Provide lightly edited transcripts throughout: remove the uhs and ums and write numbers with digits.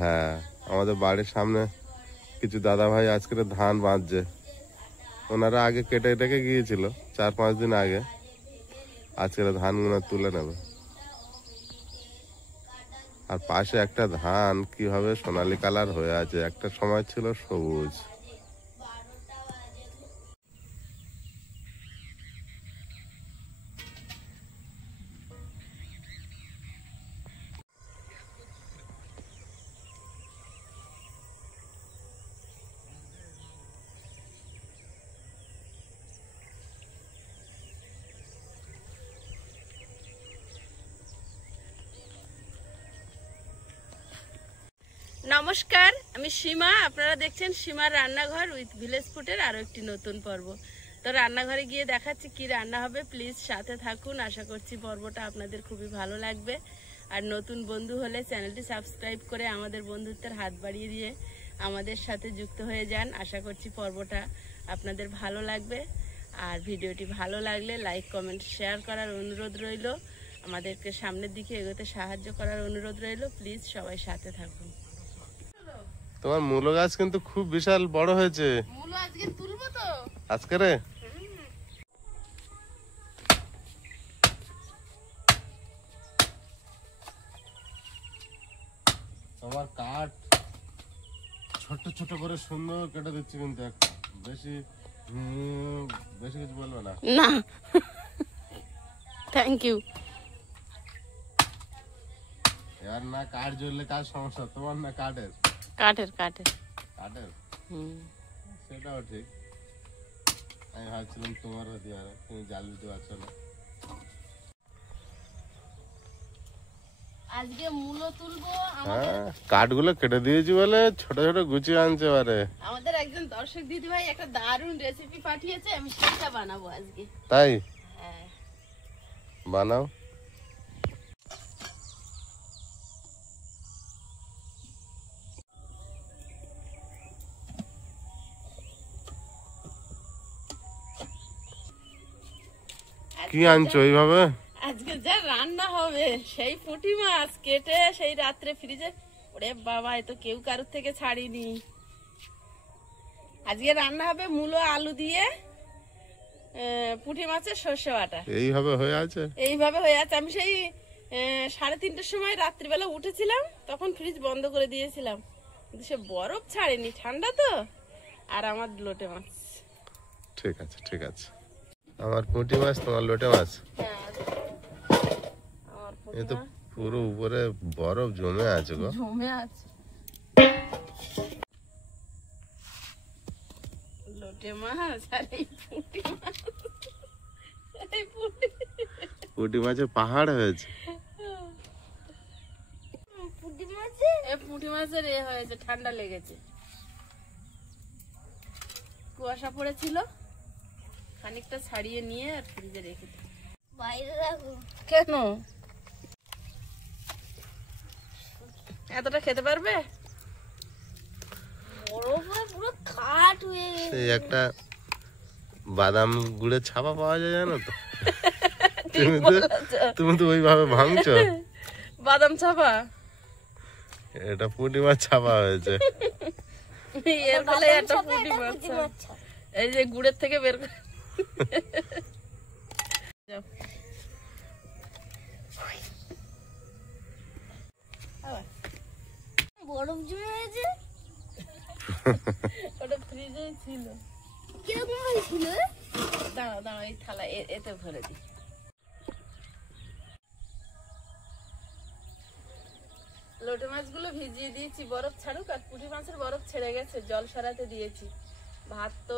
হ্যাঁ, আমাদের বাড়ির সামনে কিছু দাদা ভাই আজকে ধান বাঁধছে। ওনারা আগে কেটে রেখে গিয়েছিল 4-5 দিন আগে। আজকে ধানগুলো তুলে নেবে। আর পাশে একটা ধান কিভাবে সোনালী কালার হয়ে আছে, একটা সময় ছিল সবুজ। নমস্কার, আমি সীমা। আপনারা দেখছেন সীমার রান্নাঘর উইথ ভিলেজ ফুডের আরও একটি নতুন পর্ব। তো রান্নাঘরে গিয়ে দেখাচ্ছি কি রান্না হবে। প্লিজ সাথে থাকুন, আশা করছি পর্বটা আপনাদের খুবই ভালো লাগবে। আর নতুন বন্ধু হলে চ্যানেলটি সাবস্ক্রাইব করে আমাদের বন্ধুত্বের হাত বাড়িয়ে দিয়ে আমাদের সাথে যুক্ত হয়ে যান। আশা করছি পর্বটা আপনাদের ভালো লাগবে। আর ভিডিওটি ভালো লাগলে লাইক, কমেন্ট, শেয়ার করার অনুরোধ রইল। আমাদেরকে সামনের দিকে এগোতে সাহায্য করার অনুরোধ রইল। প্লিজ সবাই সাথে থাকুন। তোমার মূলো গাছ কিন্তু খুব বিশাল বড় হয়েছে। মূলো আজকে তুলবো তো আজকে রে। তোমার কাঠ ছোট ছোট করে সুন্দর কেটে দিচ্ছি, কিন্তু বেশি বেশি কিছু বলবে না। না, থ্যাংক ইউ। এবার না কাঠ জ্বললে কার সমস্যা, তোমার না কাঠের? কাঠের কাঠের কাঠের। সেটাও ঠিক। আমি ভাবছিলাম তোমার হতে পারে, তুমি জাল দিতে পারছো না। আজকে মূলো তুলবো। হ্যাঁ, কাঠগুলো কেটে দিয়েছি বলে ছোট ছোট গুছিয়ে আনছে পারে। আমাদের একজন দর্শক দিদি ভাই একটা দারুণ রেসিপি পাঠিয়েছে, আমি সেটা বানাবো আজকে। তাই? হ্যাঁ, বানাও। কি আনছো এইভাবে? আজকে যা রান্না হবে, সেই পুঁটি মাছ কেটে সেই রাত্রে ফ্রিজে। ওরে বাবা, এ তো কেউ কারোর থেকে ছাড়িনি। আজকে রান্না হবে মূলো আলু দিয়ে পুঁটি মাছের সর্ষে বাটা। এইভাবে হয়ে আছে? এইভাবে হয়ে আছে। আমি সেই 3:30টার সময় রাত্রিবেলা উঠেছিলাম, তখন ফ্রিজ বন্ধ করে দিয়েছিলাম, কিন্তু সে বরফ ছাড়েনি, ঠান্ডা তো। আর আমার লোটে মাছ। ঠিক আছে ঠিক আছে। আমার পুঁটি মাছ, তোমার লোটে মাছ। এ তো পুরো উপরে বরফ জমে আছে গো। জমে আছে। লোটে মাছ আর এই পুঁটি মাছ। পুঁটি মাছের পাহাড় হয়েছে। পুঁটি মাছের এ হয়েছে, ঠান্ডা লেগেছে। কুয়াশা পড়েছিল, খানিকটা ছাড়িয়ে নিয়ে আর ফ্রিজে রেখে দিই। বাইরে রাখো কেন? এতটা খেতে পারবে? পুরো কাঠ হয়ে গেছে। সেই একটা বাদাম গুড়ের ছাপা পাওয়া যায়, জানো তো? তুমি তো ওইভাবে ভাঙছো। বাদাম ছাপা? এটা পুঁটি মাছ ছাপা হয়েছে। এর ফলে একটা পুঁটি মাছ, এই যে গুড়ের থেকে বের করে। বরফ জমে হয়েছে। ওটা ফ্রিজেই ছিল। কিরকম হয়েছিল? দাঁড়াও দাঁড়াও, এই থালা এতে ভরে দিই। লোটে মাছগুলো ভিজিয়ে দিয়েছি, বরফ ছাড়ুক। আর পুঁটি মাছের বরফ ছেড়ে গেছে, জল সরাতে দিয়েছি। ভাত তো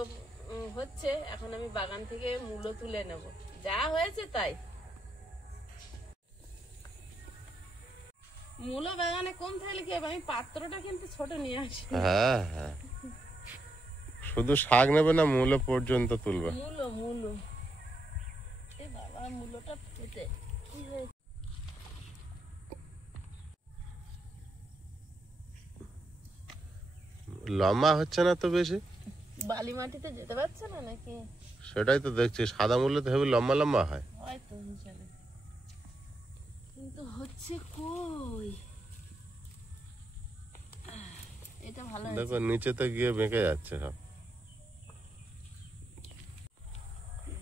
হচ্ছে, এখন আমি বাগান থেকে মূলো তুলে নেব। যা হয়েছে তাই। মূলো বাগানে কম থাকলে কি হবে, আমি পাত্রটা কিন্তু ছোট নিয়ে আসি। হ্যাঁ হ্যাঁ, শুধু শাক নেবে না, মূলো পর্যন্ত তুলবে। মূলো মূলো, এ বাবা, মূলোটা ফুটে কি হয়েছে? লম্বা হচ্ছে না তো বেশি? বালি মাটিতে যেতে পারছে না নাকি? সেটাই তো দেখছি, সাদা মূল্য তো হেবি লম্বা লম্বা হয়। হয়তো হিসাবে, কিন্তু হচ্ছে কই? ভালো দেখো নিচেতে গিয়ে বেঁকে যাচ্ছে সব।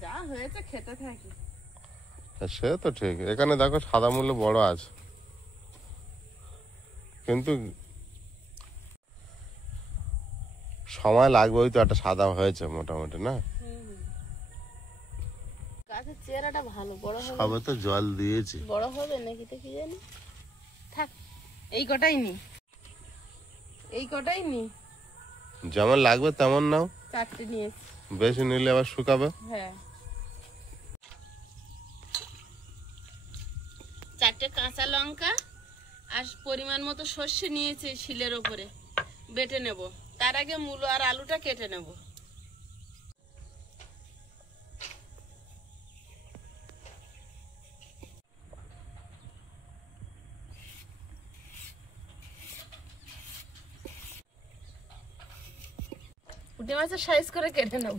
যা হয়েছে খেতে থাকি। সে তো ঠিক, এখানে দেখো সাদা মূল্য বড় আছে, কিন্তু সময় লাগবে। ওই তো একটা সাদা হয়েছে মোটামুটি না? গাছের চেহারাটা ভালো, বড় হবে। সবে তো জল দিয়েছি। বড় হবে নাকি তো কি জানি। থাক, এই কটাই নি, এই কটাই নি। যেমন লাগবে তেমন নাও। 4টে নিয়েছি। বেশি নিলে আবার শুকাবে। হ্যাঁ, 4টে কাঁচা লঙ্কা আর পরিমাণ মতো সর্ষে নিয়েছি শিলের ওপরে, বেটে নেব। তার আগে মূলো আর আলুটা কেটে নেব। পুঁটি মাছের সাইজ করে কেটে নেব।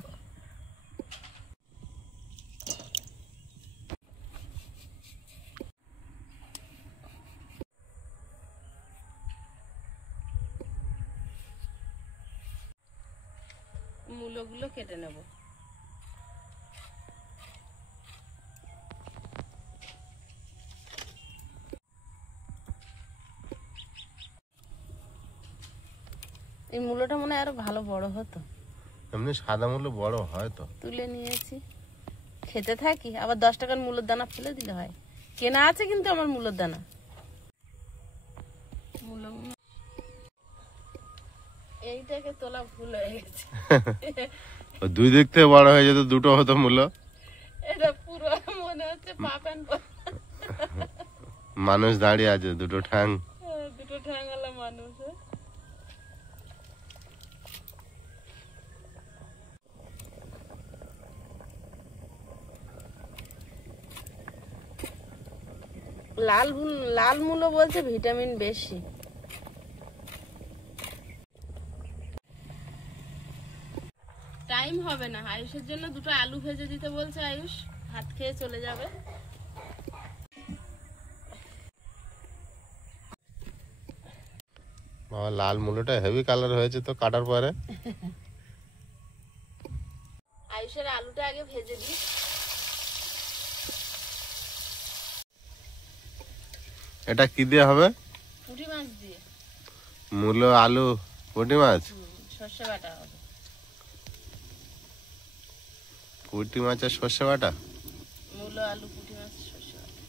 মূলগুলো কেটে নেব। এই মূলোটা মনে হয় আরো ভালো বড় হতো। এমনি সাদা মূল্য বড় হয় তো। তুলে নিয়েছি, খেতে থাকি। আবার 10 টাকার মূলের দানা ফেলে দিলে হয়? কেনা আছে কিন্তু আমার মূলের দানা। এইটাকে তোলা ভুল হয়ে গেছে। দুই দিক থেকে বড় হয়ে যেত, দুটো হতো মূল্য। এটা পুরো মনে হচ্ছে পাপেন। মানুষ দাঁড়িয়ে আছে, দুটো ঠ্যাং। দুটো ঠ্যাংওয়ালা মানুষ। লাল মূলো বলছে ভিটামিন বেশি। টাইম হবে না, আয়ুষের জন্য 2টো আলু ভেজে দিতে বলছে। আয়ুষ ভাত খেয়ে চলে যাবে। বাবা, লাল মূলোটা হেভি কালার হয়েছে তো কাটার পরে। আয়ুষের আলুটা আগে ভেজে দিই। এটা কি দিয়ে হবে? পুঁটি মাছ দিয়ে। মূলো, আলু, পুঁটি মাছ। সর্ষে বাটা হবে। পুঁটি মাছের সর্ষে বাটা? মূলো, আলু, পুঁটি মাছ, সর্ষে বাটা।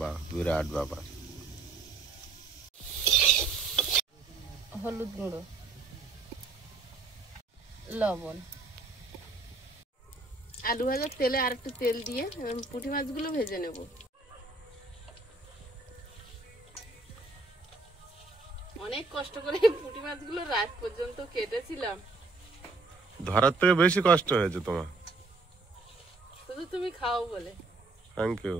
বাহ, বিরাট ব্যাপার। হলুদ গুঁড়ো, লবণ। আলু ভাজার তেলে আর একটু তেল দিয়ে পুঁটি মাছগুলো ভেজে নেব। অনেক কষ্ট করে পুঁটি মাছগুলো রাত পর্যন্ত কেটেছিলাম। ধরার থেকে বেশি কষ্ট হয়েছে তোমার। শুধু তুমি খাও বলে। Thank you.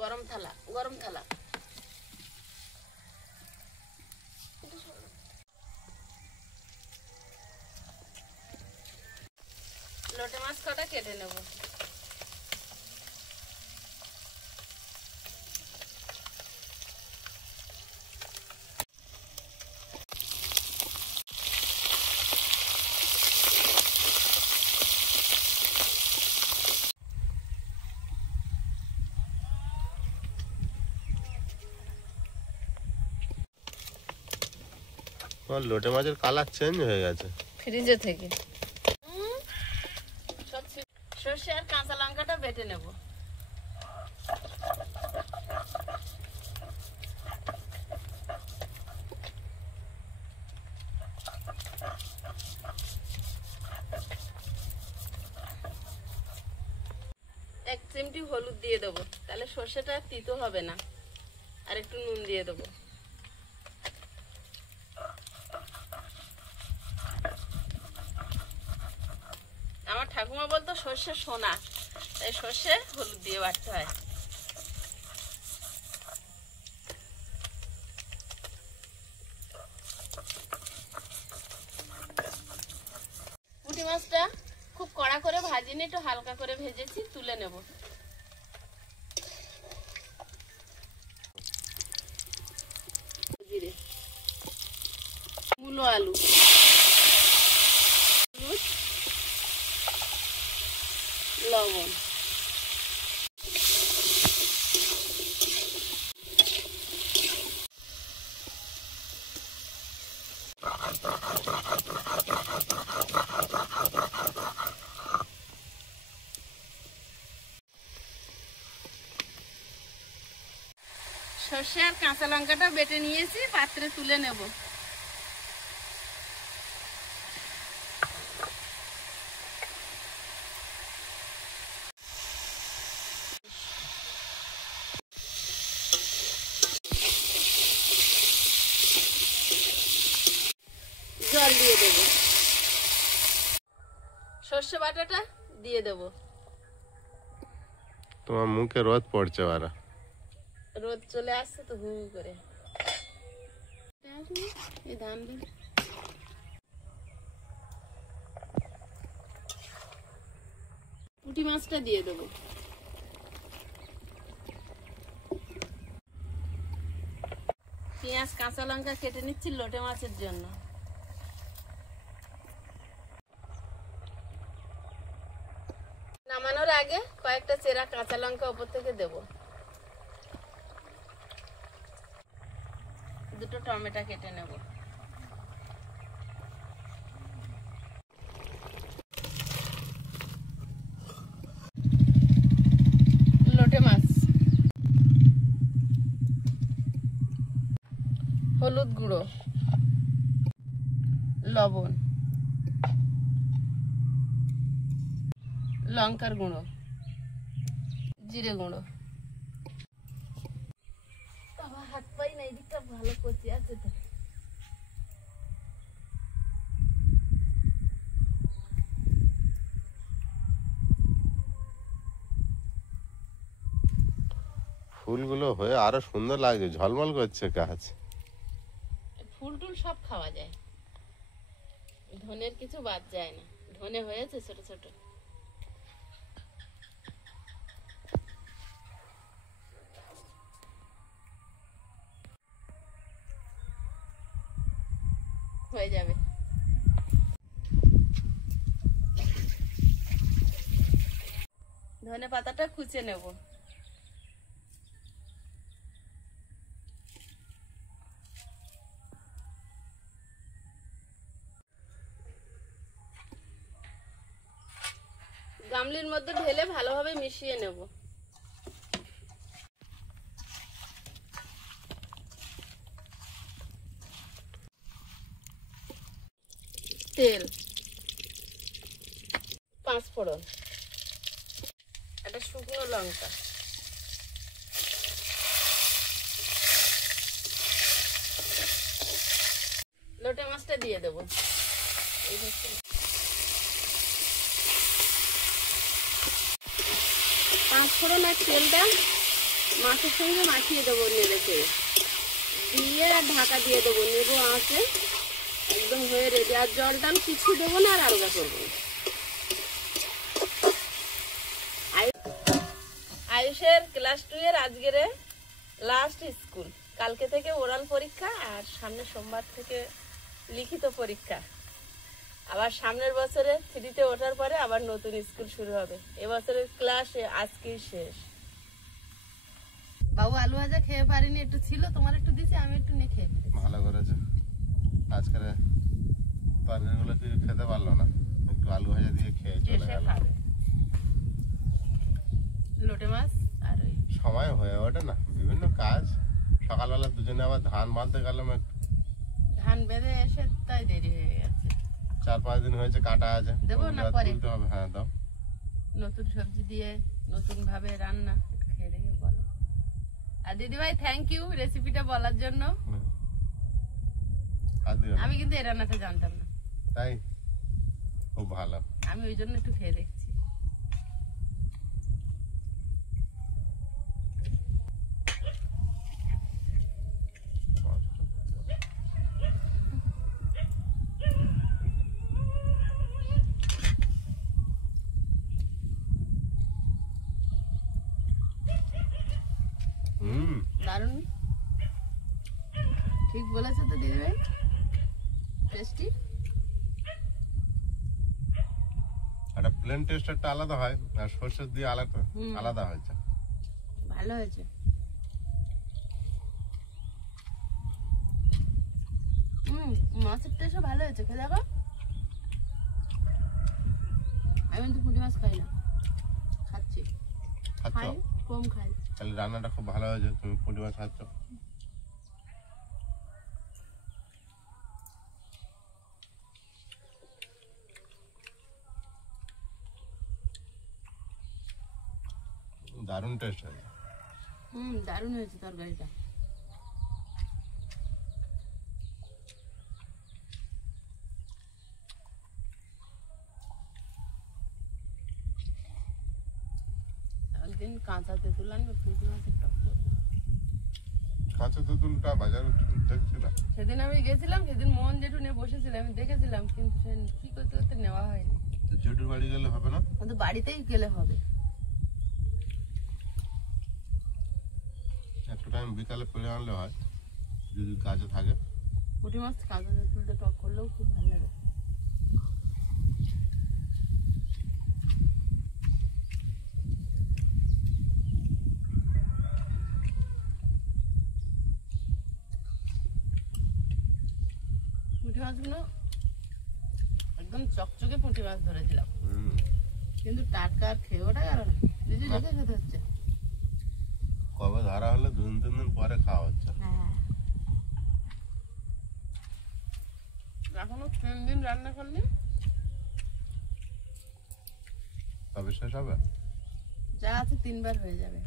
গরম থালা, গরম থালা। লোটে মাছ কটা কেটে নেব। তোমার লোটে মাছের কালার চেঞ্জ হয়ে গেছে। ফ্রিজে থেকে। সর্ষে আর কাঁচা লঙ্কাটা বেটে নেব। এক চিমটি হলুদ দিয়ে দেবো, তাহলে সর্ষেটা তিতো হবে না। আর একটু নুন দিয়ে দেবো। আমার ঠাকুমা বলতো সর্ষে সোনা, তাই সর্ষে হলুদ দিয়ে বাটতে হয়। মাছটা খুব কড়া করে ভাজিনি, একটু হালকা করে ভেজেছি, তুলে নেব। জিরে, মূলো আলু, হলুদ, লবণ, সর্ষে আর কাঁচা লঙ্কাটা বেটে নিয়েছি, পাত্রে তুলে নেব। জল দিয়ে দেব, সর্ষে বাটাটা দিয়ে দেব। তোমার মুখে রোদ পড়ছে বারা। রোদ চলে আসছে তো হু হু করে। এই ধান দিন, পুঁটি মাছটা দিয়ে দেবো। পেঁয়াজ কাঁচা লঙ্কা কেটে নিচ্ছি লোটে মাছের জন্য। নামানোর আগে কয়েকটা চেরা কাঁচা লঙ্কা উপর থেকে দেব। দুটো টমেটো কেটে নেব। লোটে মাছ, হলুদ গুঁড়ো, লবণ, লঙ্কার গুঁড়ো, জিরে গুঁড়ো। হাত পাই না, এদিকটা ভালো কচি আছে তো। ফুলগুলো হয়ে আরো সুন্দর লাগছে, ঝলমল করছে গাছ। ফুল টুল সব খাওয়া যায়, ধনের কিছু বাদ যায় না। ধনে হয়েছে ছোট ছোট। হয়ে যাবে। ধনে পাতাটা কুচে নেব। গামলির মধ্যে ঢেলে ভালোভাবে মিশিয়ে নেব। তেল, 5 ফোড়ন, একটা শুকনো লঙ্কা, লোটে মাছটা দিয়ে দেবো। পাঁচফোড়ন আর তেলটা মাছের সঙ্গে মাখিয়ে দেবো, নেড়ে চেড়ে দিয়ে আর ঢাকা দিয়ে দেবো। নেবো আঁচে একদম হয়ে রেডি। আর জল টাল কিছু দেবো না, আর আলগা করবো। আয়ুষের ক্লাস 2 এর আজকের লাস্ট স্কুল। কালকে থেকে ওরাল পরীক্ষা, আর সামনে সোমবার থেকে লিখিত পরীক্ষা। আবার সামনের বছরে 3-তে ওঠার পরে আবার নতুন স্কুল শুরু হবে। এবছরের ক্লাস আজকেই শেষ। বাবু আলু ভাজা খেয়ে পারিনি, একটু ছিল, তোমার একটু দিছি, আমি একটু নিয়ে খেয়ে ফেলেছি। ভালো করেছে। আজকের তরকারিগুলো কিছু খেতে পারলো না, একটু আলু ভাজা দিয়ে খেয়ে চলে গেল। লোটে মাছ আর ওই সময় হয়ে ওঠে না, বিভিন্ন কাজ। সকালবেলা দুজনে আবার ধান বাঁধতে গেলাম, একটু ধান বেঁধে এসে তাই দেরি হয়ে গেছে। 4-5 দিন হয়েছে, কাটা আছে, দেবো না পরে? তুলতে হবে। হ্যাঁ দাও। নতুন সবজি দিয়ে নতুন ভাবে রান্না, একটু খেয়ে দেখে বলো। আর দিদিভাই থ্যাংক ইউ রেসিপিটা বলার জন্য। আমি কিন্তু এই রান্নাটা জানতাম না, তাই খুব ভালো। আমি ওই জন্য একটু খেয়ে দেখছি। বলেছে তো দিদিভাই, টেস্টি। একটা প্লেন টেস্ট একটা আলাদা হয়, আর সরষের দিয়ে আলাদা আলাদা হয়েছে। ভালো হয়েছে। মাছের টেস্টও ভালো হয়েছে, খেয়ে দেখো। আমি কিন্তু পুঁটি মাছ খাই না, খাচ্ছি, খাচ্ছ? খাই, কম খাই। তাহলে রান্নাটা খুব ভালো হয়েছে, তুমি পুঁটি মাছ খাচ্ছ। দারুণ টেস্ট হয়েছে। দারুণ হয়েছে তরকারিটা। একদিন কাঁচা তেঁতুল আনবে, পুঁটি মাছের টক করবো। কাঁচা তেঁতুলটা বাজারে দেখছি না। সেদিন আমি গেছিলাম, সেদিন মোহন জেঠু নিয়ে বসেছিলাম, আমি দেখেছিলাম, কিন্তু সে কি করতে করতে নেওয়া হয়নি। তো জেঠুর বাড়ি গেলে হবে না? কিন্তু বাড়িতেই গেলে হবে। একটু টাইম বিকালে পেলে আনলে হয়, যদি গাছে থাকে। পুঁটি মাছ কাঁচা তেঁতুল দিয়ে টক করলেও খুব ভালো লাগে। পুঁটি মাছগুলো একদম চকচকে পুঁটি মাছ ধরেছিলাম, কিন্তু টাটকা আর খেয়ে ওঠা গেল না। দিদি দেখে খেতে হচ্ছে। কবে ধরা হলে 2-3 দিন পরে খাওয়া হচ্ছে। এখনো 3 দিন রান্না করলে তবে শেষ হবে। যা আছে 3 বার হয়ে যাবে।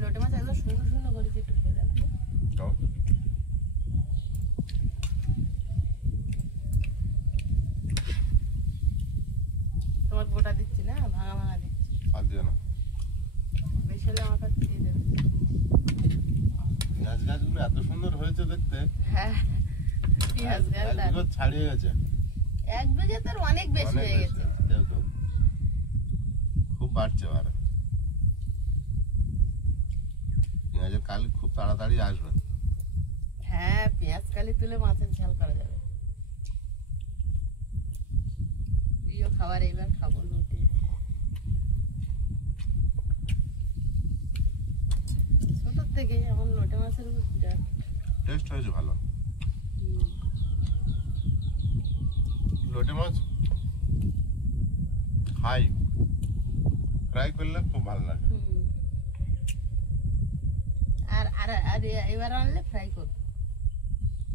লোটে মাছ একদম সুন্দর সুন্দর করেছি, একটু খেয়ে দেখো। দাও। তোমার গোটা দিচ্ছি না, ভাঙা ভাঙা দিচ্ছি। আর দিও না। বেশি হলে আমার কাছে দিয়ে দেবে। পেঁয়াজ গাছগুলো এত সুন্দর হয়েছে দেখতে। হ্যাঁ, পেঁয়াজ গাছটা একদম ছাড়িয়ে গেছে। 1 বিঘে তোর অনেক বেশি অনেক হয়ে বেশি। গেছে। দেখো, খুব বাড়ছে আর পেঁয়াজের কালি খুব তাড়াতাড়ি আসবে। হ্যাঁ, পেঁয়াজ কালি তুলে মাছের ঝাল করা যাবে। প্রিয় খাবার, এইবার খাবো লুটি। ছোট থেকে এখন লোটে মাছের উপর বিরাট টেস্ট হয়েছে ভালো। লোটে মাছ খাই, ফ্রাই করলে খুব ভালো লাগে। আর আর আর এবার আনলে ফ্রাই করব।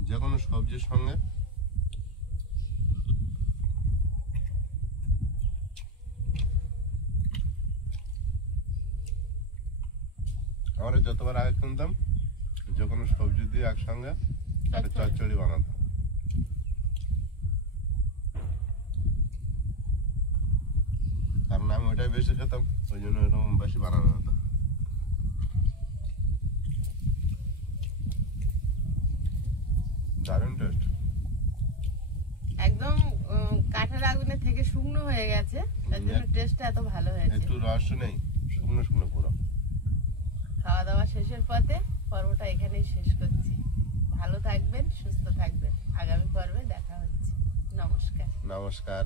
যে কোনো সবজির সঙ্গে আমরা যতবার আগে কিনতাম, যে কোনো সবজি দিয়ে একসঙ্গে একটা চচ্চড়ি বানাতাম। কারণ আমি ওইটাই বেশি খেতাম, ওই জন্য এরকম বেশি বানানো হতো। দারুণ টেস্ট। একদম কাঠের আগুনে থেকে শুকনো হয়ে গেছে, তার জন্য টেস্টটা এত ভালো হয়েছে। একটু রস নেই, শুকনো শুকনো পুরো। খাওয়া দাওয়া শেষের পথে পর্বটা এখানেই শেষ করছি। ভালো থাকবেন, সুস্থ থাকবেন। আগামী পর্বে দেখা হচ্ছে। নমস্কার। নমস্কার।